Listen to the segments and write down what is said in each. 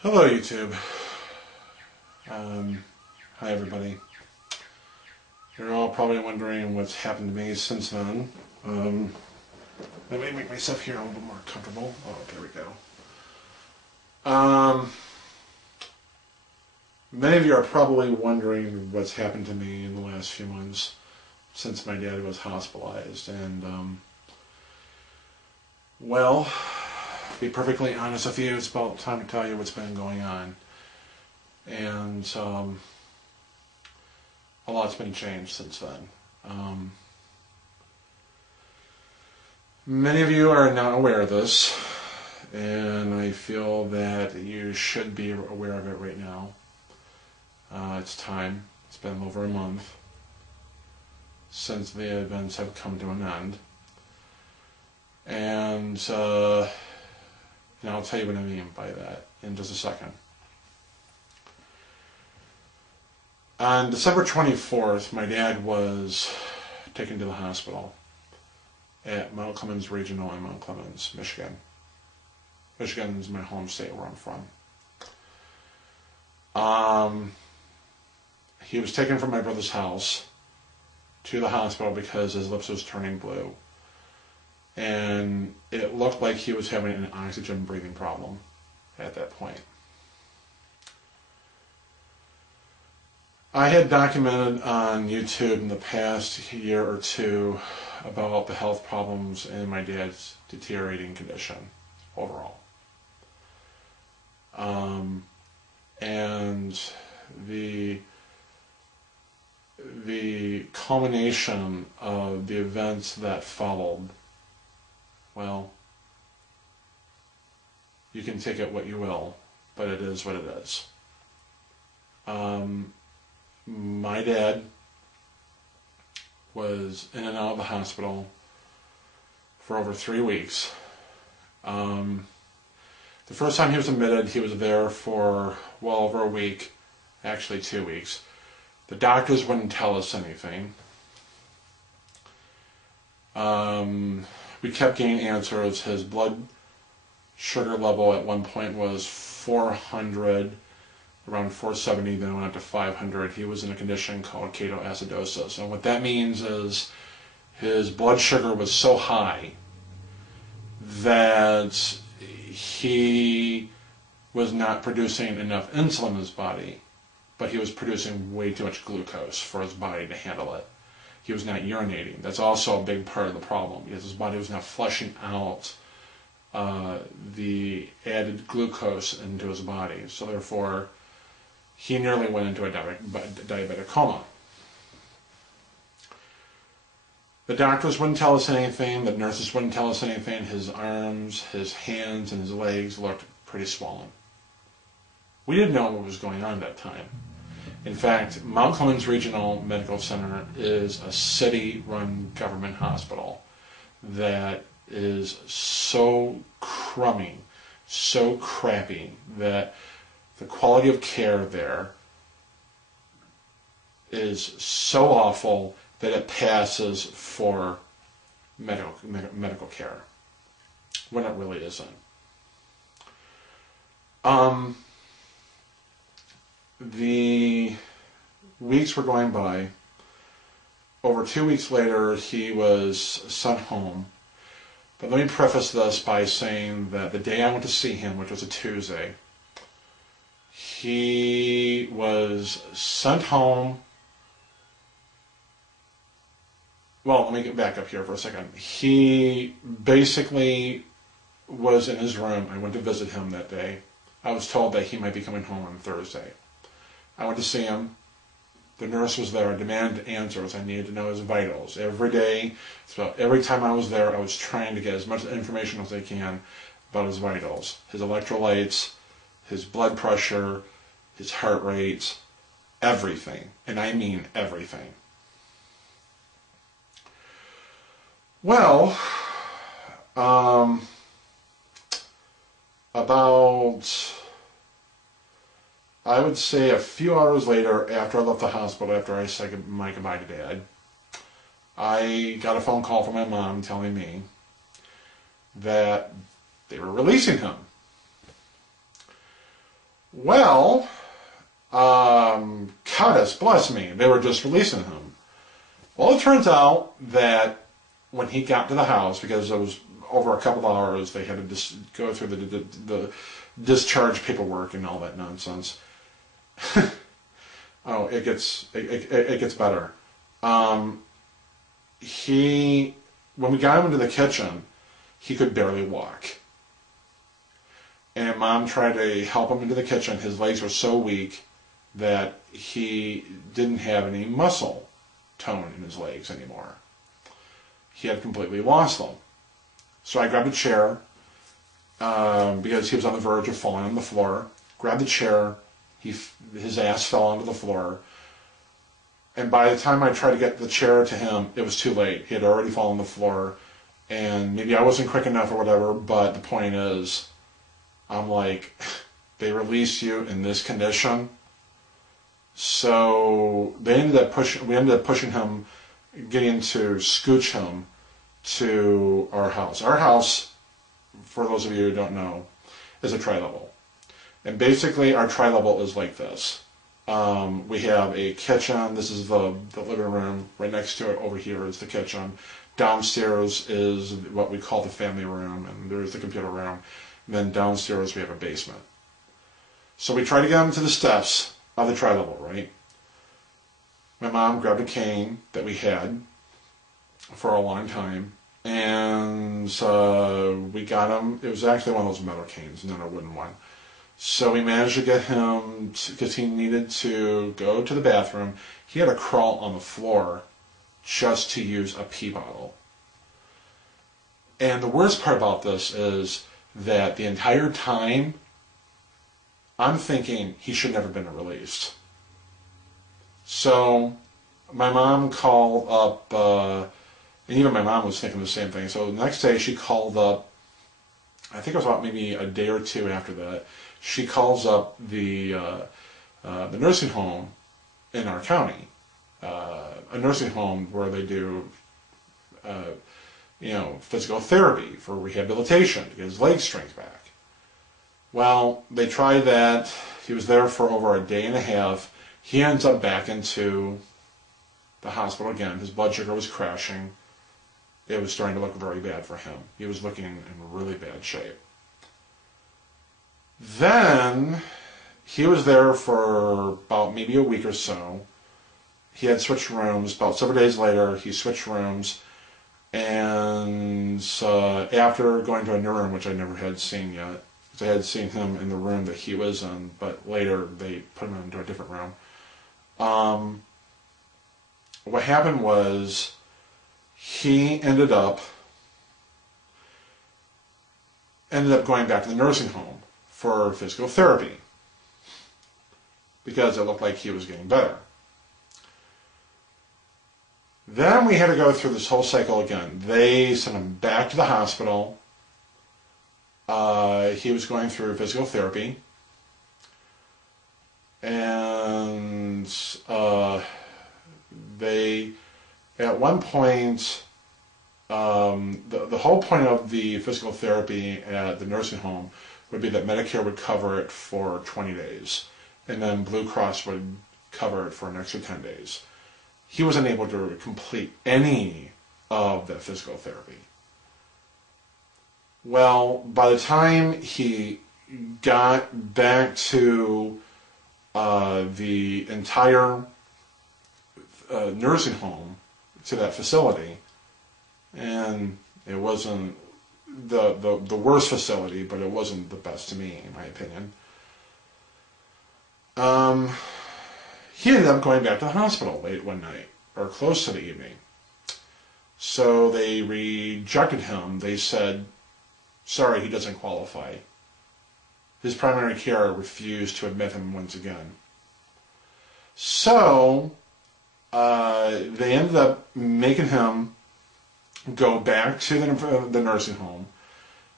Hello YouTube. Hi everybody. You're all probably wondering what's happened to me since then. Let me make myself here a little bit more comfortable. Oh, there we go. Many of you are probably wondering what's happened to me in the last few months since my dad was hospitalized. And, well, to be perfectly honest with you, it's about time to tell you what's been going on. And a lot's been changed since then. Many of you are not aware of this, and I feel that you should be aware of it right now. It's time. It's been over a month since the events have come to an end. And I'll tell you what I mean by that in just a second. On December 24th, my dad was taken to the hospital at Mount Clemens Regional in Mount Clemens, Michigan. Michigan is my home state where I'm from. He was taken from my brother's house to the hospital because his lips was turning blue. And it looked like he was having an oxygen breathing problem at that point. I had documented on YouTube in the past year or two about the health problems in my dad's deteriorating condition overall. And the culmination of the events that followed, well, you can take it what you will, but it is what it is. My dad was in and out of the hospital for over 3 weeks. The first time he was admitted, he was there for well over a week, actually 2 weeks. The doctors wouldn't tell us anything. We kept getting answers. His blood sugar level at one point was 400, around 470, then it went up to 500. He was in a condition called ketoacidosis. And what that means is his blood sugar was so high that he was not producing enough insulin in his body, but he was producing way too much glucose for his body to handle it. He was not urinating. That's also a big part of the problem, because his body was not flushing out the added glucose into his body. So therefore, he nearly went into a diabetic coma. The doctors wouldn't tell us anything. The nurses wouldn't tell us anything. His arms, his hands, and his legs looked pretty swollen. We didn't know what was going on at that time. In fact, Mount Clemens Regional Medical Center is a city-run government hospital that is so crummy, so crappy, that the quality of care there is so awful that it passes for medical care, when it really isn't. The weeks were going by. Over 2 weeks later, he was sent home. But let me preface this by saying that the day I went to see him, which was a Tuesday, he was sent home. Well, let me get back up here for a second. He basically was in his room. I went to visit him that day. I was told that he might be coming home on Thursday. I went to see him. The nurse was there. I demanded answers. I needed to know his vitals. Every day, so every time I was there, I was trying to get as much information as I can about his vitals, his electrolytes, his blood pressure, his heart rate, everything. And I mean everything. Well, about, I would say a few hours later, after I left the hospital, after I said my goodbye to Dad, I got a phone call from my mom telling me that they were releasing him. Well, Cuttis, bless me, they were just releasing him. Well, it turns out that when he got to the house, because it was over a couple of hours, they had to go through the discharge paperwork and all that nonsense. Oh, it gets better. When we got him into the kitchen, he could barely walk. And Mom tried to help him into the kitchen. His legs were so weak that he didn't have any muscle tone in his legs anymore. He had completely lost them. So I grabbed a chair, because he was on the verge of falling on the floor. Grabbed the chair. His ass fell onto the floor. And by the time I tried to get the chair to him, it was too late. He had already fallen on the floor. And maybe I wasn't quick enough or whatever, but the point is, I'm like, they released you in this condition. So we ended up pushing him, getting to scooch him to our house. Our house, for those of you who don't know, is a tri-level. And basically our tri-level is like this. We have a kitchen. This is the living room. Right next to it over here is the kitchen. Downstairs is what we call the family room, and there's the computer room. And then downstairs we have a basement. So we try to get him to the steps of the tri-level, right? My mom grabbed a cane that we had for a long time, and we got him. It was actually one of those metal canes, not a wooden one. So we managed to get him, because he needed to go to the bathroom. He had to crawl on the floor just to use a pee bottle. And the worst part about this is that the entire time, I'm thinking he should never have been released. So my mom called up, and even my mom was thinking the same thing. So the next day she called up, I think it was about maybe a day or two after that, she calls up the nursing home in our county, a nursing home where they do, physical therapy for rehabilitation to get his leg strength back. Well, they tried that. He was there for over a day and a half. He ends up back into the hospital again. His blood sugar was crashing. It was starting to look very bad for him. He was looking in really bad shape. Then he was there for about maybe a week or so. He had switched rooms. About several days later, he switched rooms. And after going to a new room, which I never had seen yet, because I had seen him in the room that he was in, but later they put him into a different room. What happened was he ended up going back to the nursing home for physical therapy because it looked like he was getting better. Then we had to go through this whole cycle again. They sent him back to the hospital. He was going through physical therapy. And they, at one point, the whole point of the physical therapy at the nursing home would be that Medicare would cover it for 20 days. And then Blue Cross would cover it for an extra 10 days. He wasn't able to complete any of that physical therapy. Well, by the time he got back to the entire nursing home, to that facility, and it wasn't the worst facility, but it wasn't the best to me, in my opinion. He ended up going back to the hospital late one night, or close to the evening. So they rejected him. They said, sorry, he doesn't qualify. His primary care refused to admit him once again. So they ended up making him go back to the nursing home.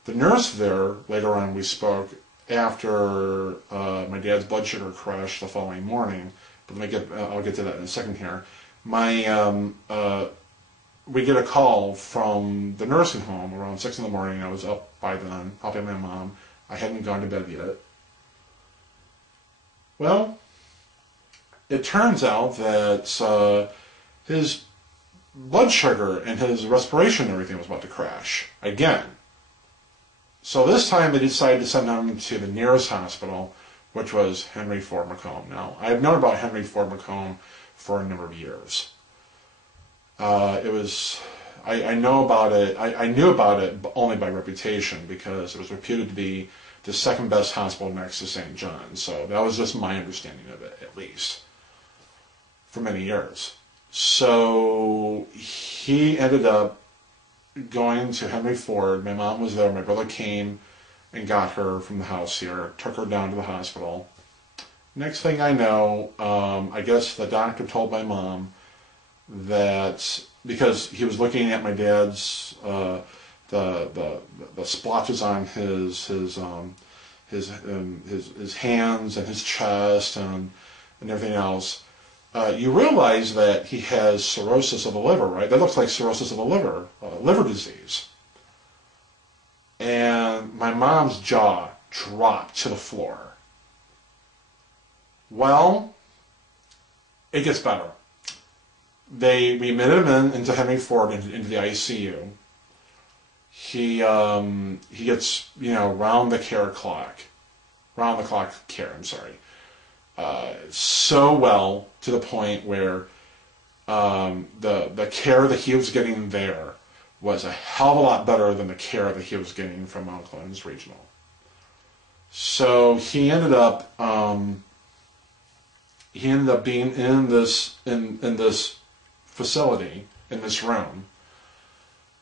The nurse there, later on we spoke, after my dad's blood sugar crashed the following morning, but I'll get to that in a second here. We get a call from the nursing home around 6 in the morning. I was up by then, helping my mom. I hadn't gone to bed yet. Well, it turns out that his blood sugar and his respiration and everything was about to crash again. So this time they decided to send him to the nearest hospital, which was Henry Ford McComb. Now, I've known about Henry Ford McComb for a number of years. I know about it. I knew about it only by reputation because it was reputed to be the second best hospital next to St. John's. So that was just my understanding of it, at least, for many years. So he ended up going to Henry Ford. My mom was there. My brother came and got her from the house here, took her down to the hospital. Next thing I know, I guess the doctor told my mom that because he was looking at my dad's the splotches on his hands and his chest and everything else. You realize that he has cirrhosis of the liver, right? That looks like cirrhosis of the liver, liver disease. And my mom's jaw dropped to the floor. Well, it gets better. We admitted him into Henry Ford, into the ICU. He gets, round the clock care, I'm sorry. So well to the point where the care that he was getting there was a hell of a lot better than the care that he was getting from Mount Clemens Regional. So he ended up being in this facility, in this room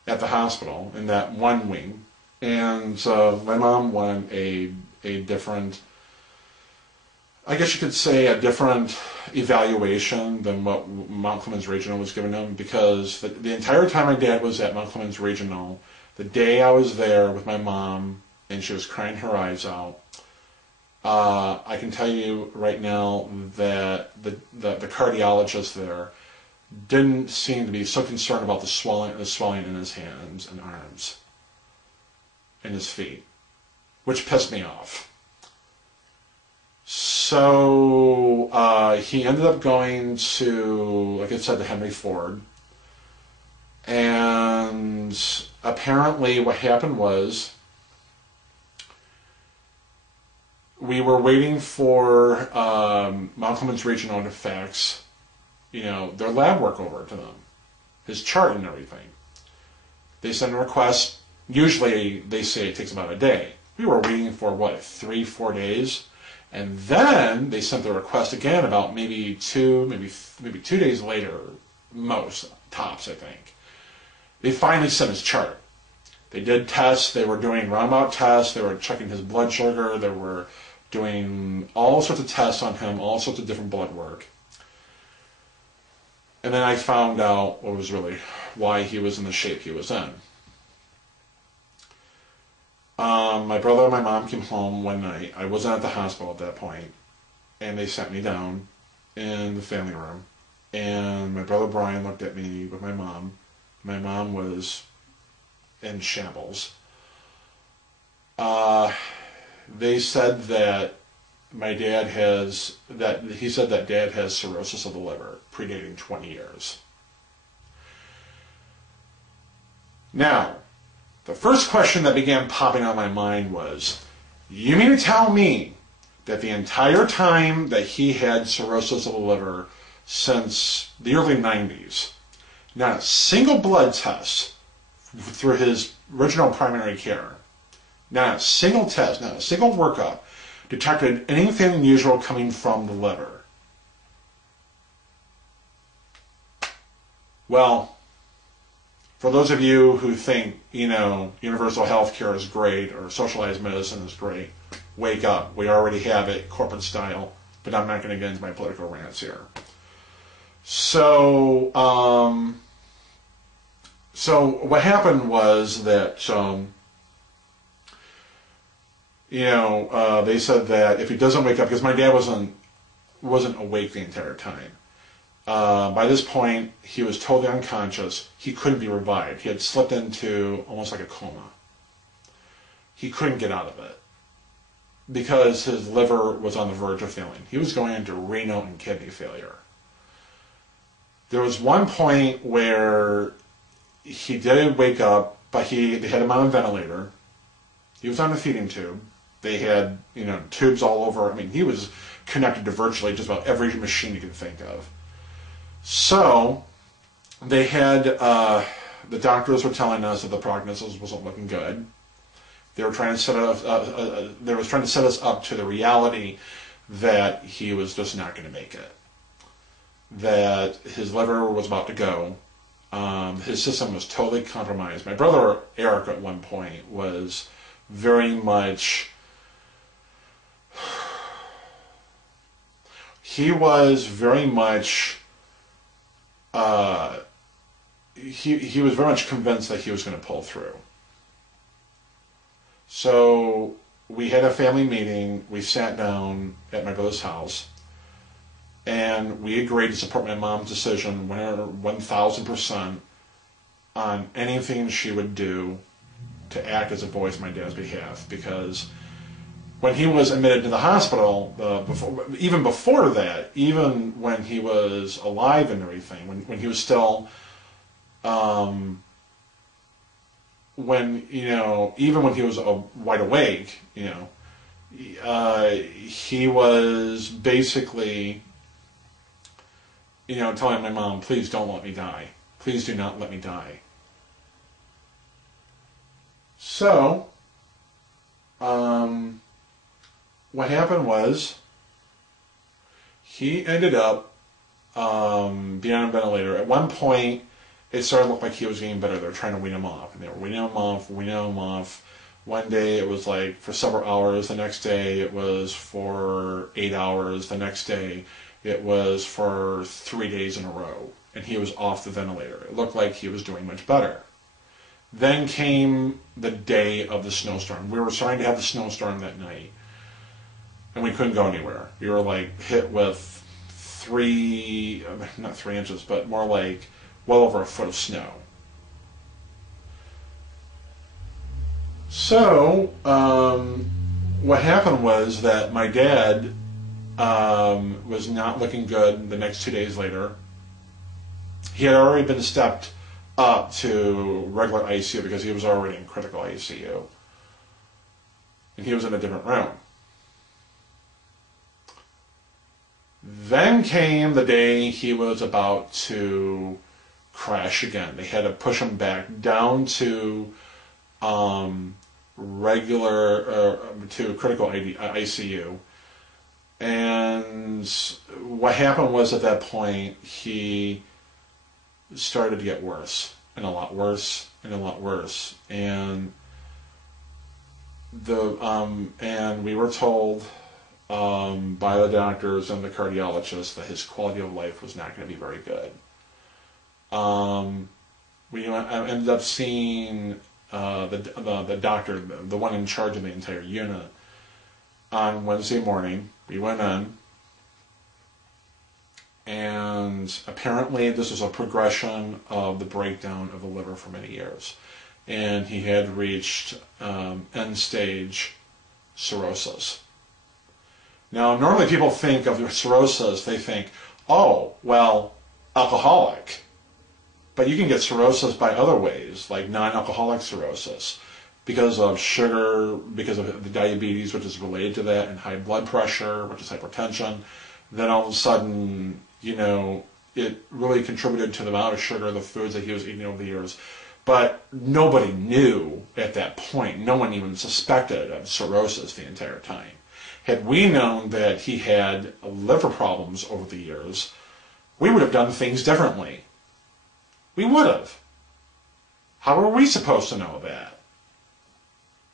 at the hospital, in that one wing, and my mom wanted a different, I guess you could say, a different evaluation than what Mount Clemens Regional was giving him, because the entire time my dad was at Mount Clemens Regional, the day I was there with my mom and she was crying her eyes out, I can tell you right now that the cardiologist there didn't seem to be so concerned about the swelling in his hands and arms and his feet, which pissed me off. So he ended up going to, like I said, to Henry Ford. And apparently what happened was we were waiting for Mount Clemens Regional to fax, their lab work over to them, his chart and everything. They send a request. Usually they say it takes about a day. We were waiting for, 3-4 days? And then they sent the request again about maybe 2 days later, most, tops, I think. They finally sent his chart. They did tests. They were doing roundabout tests. They were checking his blood sugar. They were doing all sorts of tests on him, all sorts of different blood work. And then I found out why he was in the shape he was in. My brother and my mom came home one night. I wasn't at the hospital at that point, and they sent me down in the family room. And my brother Brian looked at me with my mom. My mom was in shambles. They said that Dad has cirrhosis of the liver, predating 20 years. Now, the first question that began popping on my mind was, you mean to tell me that the entire time that he had cirrhosis of the liver since the early 90s, not a single blood test through his original primary care, not a single test, not a single workup, detected anything unusual coming from the liver? Well, for those of you who think, universal health care is great or socialized medicine is great, wake up. We already have it, corporate style, but I'm not going to get into my political rants here. So, what happened was that, they said that if he doesn't wake up, because my dad wasn't awake the entire time. By this point, he was totally unconscious. He couldn't be revived. He had slipped into almost like a coma. He couldn't get out of it. because his liver was on the verge of failing. He was going into renal and kidney failure. There was one point where he did wake up, but they had him on a ventilator. He was on a feeding tube. They had, tubes all over. I mean, he was connected to virtually just about every machine you could think of. So they had, the doctors were telling us that the prognosis wasn't looking good. They were trying to set us up to the reality that he was just not going to make it. That his liver was about to go. His system was totally compromised. My brother Eric at one point was very much, he was very much convinced that he was going to pull through. So we had a family meeting. We sat down at my brother's house, and we agreed to support my mom's decision 1,000% on anything she would do to act as a voice on my dad's behalf. Because when he was admitted to the hospital, even before that, even when he was alive and everything, when he was still, even when he was wide awake, he was basically, telling my mom, please don't let me die. Please do not let me die. So, what happened was, he ended up being on a ventilator. At one point, it started to look like he was getting better. They were trying to wean him off. And they were weaning him off. One day it was like for several hours. The next day it was for 8 hours. The next day it was for 3 days in a row. And he was off the ventilator. It looked like he was doing much better. Then came the day of the snowstorm. We were starting to have the snowstorm that night. And we couldn't go anywhere. We were like hit with not 3 inches, but more like well over a foot of snow. So, what happened was that my dad was not looking good the next 2 days later. He had already been stepped up to regular ICU because he was already in critical ICU. And he was in a different room. Then came the day he was about to crash again. They had to push him back down to to critical ICU. And what happened was at that point he started to get worse and a lot worse and a lot worse. And we were told by the doctors and the cardiologist that his quality of life was not going to be very good. We ended up seeing the doctor, the one in charge of the entire unit, on Wednesday morning. We went in, and apparently this was a progression of the breakdown of the liver for many years, and he had reached end-stage cirrhosis. Now, normally people think of cirrhosis, they think, oh, well, alcoholic. But you can get cirrhosis by other ways, like non-alcoholic cirrhosis, because of sugar, because of the diabetes, which is related to that, and high blood pressure, which is hypertension. Then all of a sudden, it really contributed to the amount of sugar, the foods that he was eating over the years. But nobody knew at that point. No one even suspected of cirrhosis the entire time. Had we known that he had liver problems over the years, we would have done things differently. We would have. How are we supposed to know that?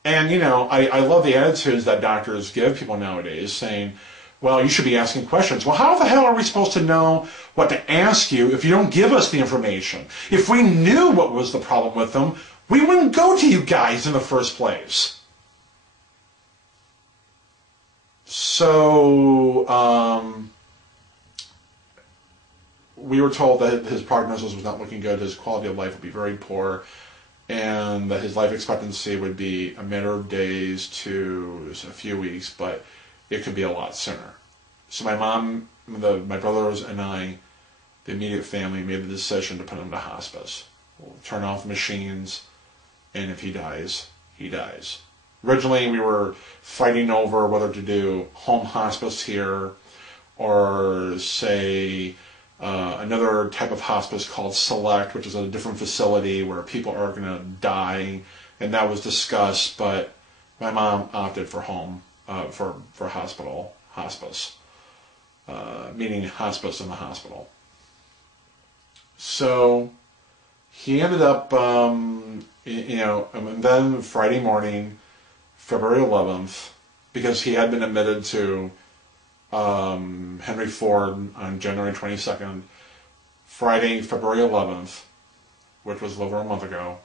And, I love the attitudes that doctors give people nowadays, saying, well, you should be asking questions. Well, how the hell are we supposed to know what to ask you if you don't give us the information? If we knew what was the problem with them, we wouldn't go to you guys in the first place. So, we were told that his prognosis was not looking good, his quality of life would be very poor, and that his life expectancy would be a matter of days to a few weeks, but it could be a lot sooner. So my mom, my brothers, and I, the immediate family, made the decision to put him to hospice. We'll turn off machines, and if he dies, he dies. Originally, we were fighting over whether to do home hospice here or, say, another type of hospice called Select, which is a different facility where people are going to die, and that was discussed, but my mom opted for home, for hospice, meaning hospice in the hospital. So he ended up, and then Friday morning, February 11th, because he had been admitted to Henry Ford on January 22nd, Friday, February 11th, which was over a month ago,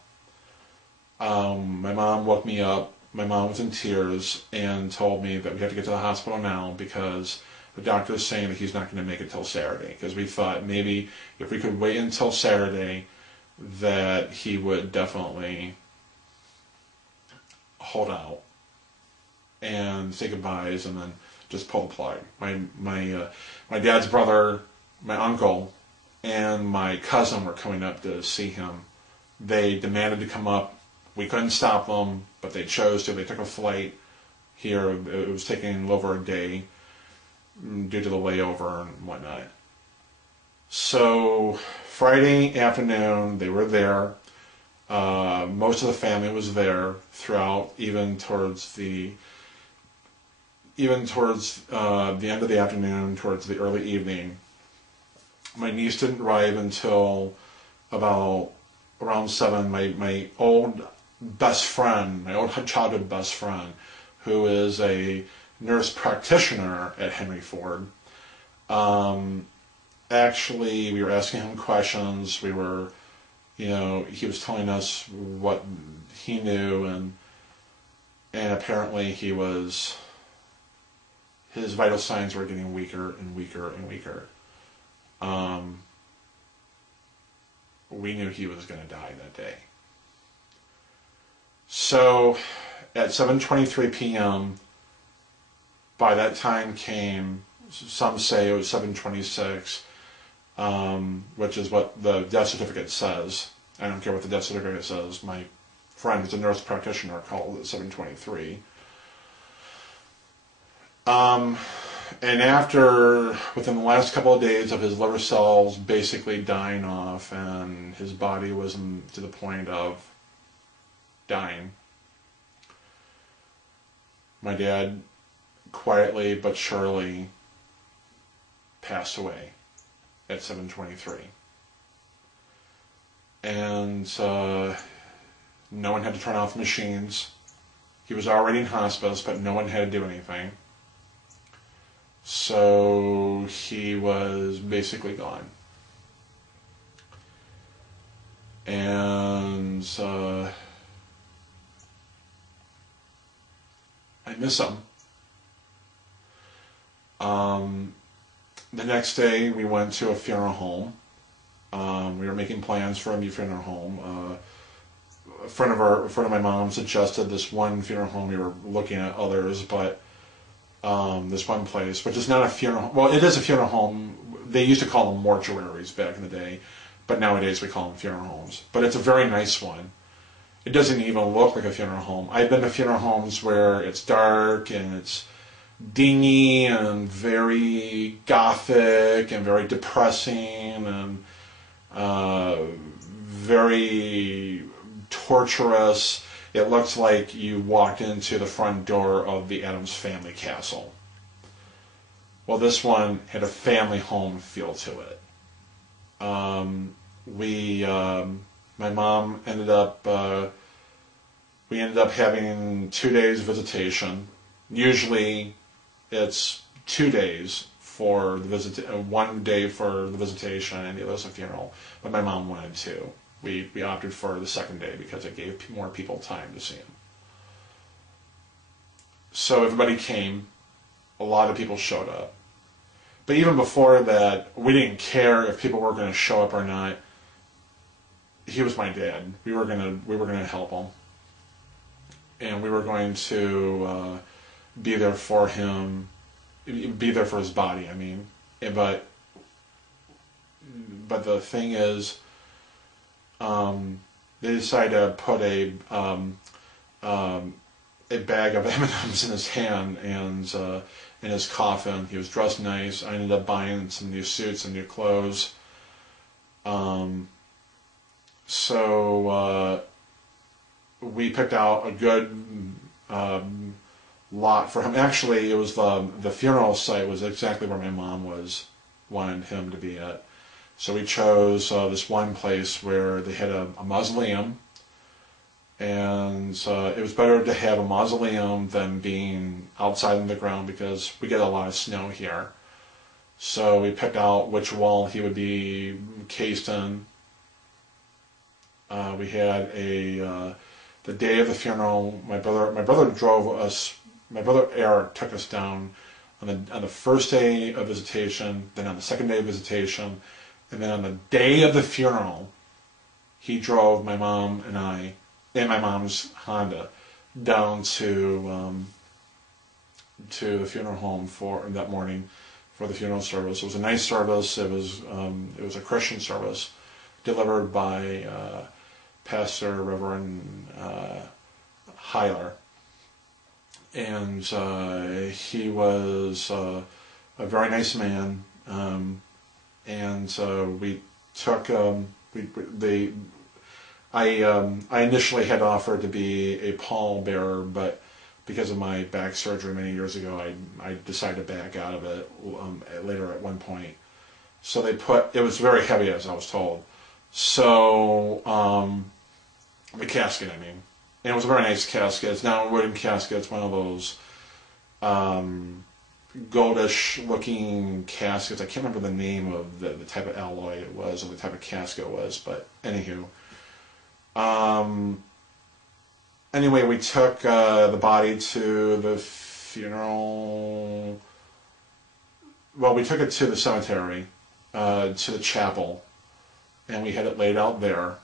my mom woke me up. My mom was in tears and told me that we have to get to the hospital now because the doctor is saying that he's not going to make it till Saturday, because we thought maybe if we could wait until Saturday that he would definitely hold out and say goodbyes and then just pull the plug. My dad's brother, my uncle, and my cousin were coming up to see him. They demanded to come up. We couldn't stop them, but they chose to. They took a flight here. It was taking over a day due to the layover and whatnot. So Friday afternoon, they were there. Most of the family was there throughout, even towards the end of the afternoon, towards the early evening. My niece didn't arrive until about around 7. My old best friend, my old childhood best friend, who is a nurse practitioner at Henry Ford, actually, we were asking him questions. We were, he was telling us what he knew, and apparently his vital signs were getting weaker and weaker and weaker. We knew he was going to die that day. So at 7:23 p.m., by that time came, some say it was 7:26, which is what the death certificate says. I don't care what the death certificate says. My friend who's a nurse practitioner called it 7:23. And after, within the last couple of days of his liver cells basically dying off and his body was to the point of dying, my dad quietly but surely passed away at 7:23. And no one had to turn off machines. He was already in hospice, but no one had to do anything. So he was basically gone. And I miss him. The next day we went to a funeral home. We were making plans for a new funeral home. A friend of my mom suggested this one funeral home. We were looking at others, but this one place, which is not a funeral home. Well, it is a funeral home. They used to call them mortuaries back in the day, but nowadays we call them funeral homes. But it's a very nice one. It doesn't even look like a funeral home. I've been to funeral homes where it's dark and it's dingy and very gothic and very depressing and very torturous. It looks like you walked into the front door of the Addams Family Castle. Well, this one had a family home feel to it. My mom ended up, we ended up having 2 days visitation. Usually it's 2 days for the 1 day for the visitation and the other is a funeral, but my mom wanted 2. We opted for the second day because it gave more people time to see him. So everybody came. A lot of people showed up. But even before that, we didn't care if people were going to show up or not. he was my dad. We were gonna help him, and we were going to be there for him, be there for his body. I mean, but the thing is, they decided to put a bag of M&Ms in his hand and in his coffin. He was dressed nice. I ended up buying some new suits and new clothes. So we picked out a good lot for him. Actually, it was the funeral site was exactly where my mom wanted him to be at. So we chose this one place where they had a mausoleum, and it was better to have a mausoleum than being outside in the ground because we get a lot of snow here. So we picked out which wall he would be cased in. We had the day of the funeral. My brother drove us. My brother Eric took us down on the first day of visitation, then on the second day of visitation, and then on the day of the funeral, he drove my mom and I in my mom's Honda down to the funeral home that morning for the funeral service. It was a nice service. It was a Christian service delivered by Pastor Reverend Heiler, and he was a very nice man. And we took I initially had offered to be a pallbearer, but because of my back surgery many years ago, I decided to back out of it later at one point. So it was very heavy, as I was told. So the casket, I mean, and it was a very nice casket. It's not a wooden casket. It's one of those goldish looking caskets. I can't remember the name of the type of alloy it was or the type of casket it was, but anywho. Anyway, we took the body to the funeral. Well, we took it to the cemetery, to the chapel, and we had it laid out there.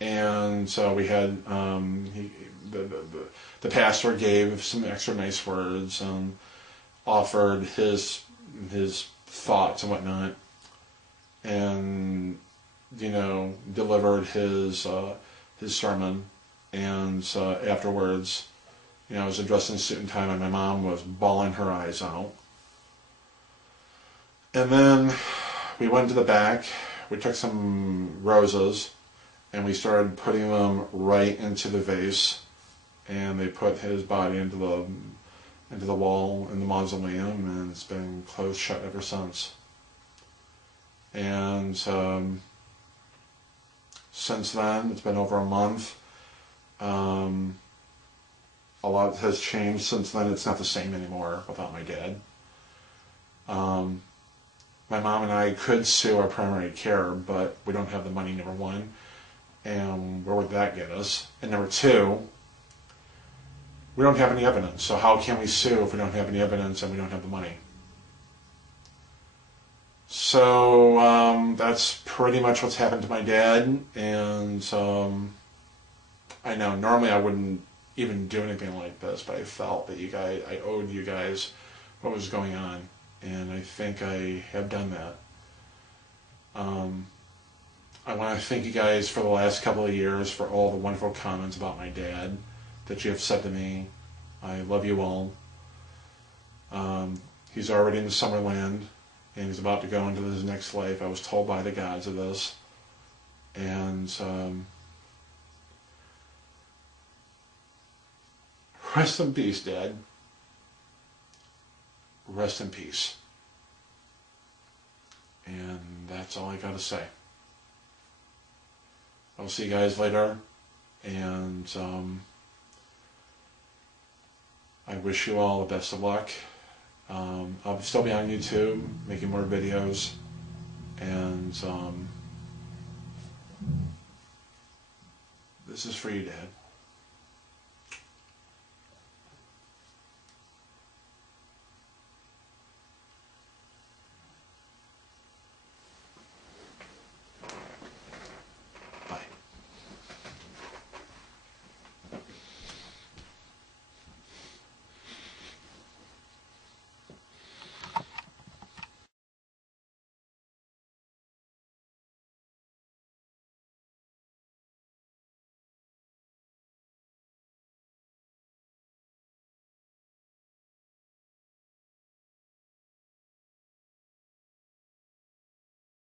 And so we had the pastor gave some extra nice words and offered his thoughts and whatnot, and delivered his sermon. And afterwards, I was dressed in suit and tie, and my mom was bawling her eyes out. And then we went to the back. We took some roses, and we started putting them right into the vase. And they put his body into the wall in the mausoleum, and it's been closed shut ever since. And since then, it's been over a month. A lot has changed since then. It's not the same anymore without my dad. My mom and I could sue our primary care, but we don't have the money, number one. And where would that get us? And number two, we don't have any evidence. So how can we sue if we don't have any evidence and we don't have the money? So that's pretty much what's happened to my dad. And I know normally I wouldn't even do anything like this, but I felt that I owed you guys what was going on, and I think I have done that. I want to thank you guys for the last couple of years for all the wonderful comments about my dad that you have said to me. I love you all. He's already in the Summerland, and he's about to go into his next life. I was told by the gods of this. And rest in peace, Dad. Rest in peace. And that's all I got to say. I'll see you guys later, and I wish you all the best of luck. I'll still be on YouTube making more videos, and this is for you, Dad.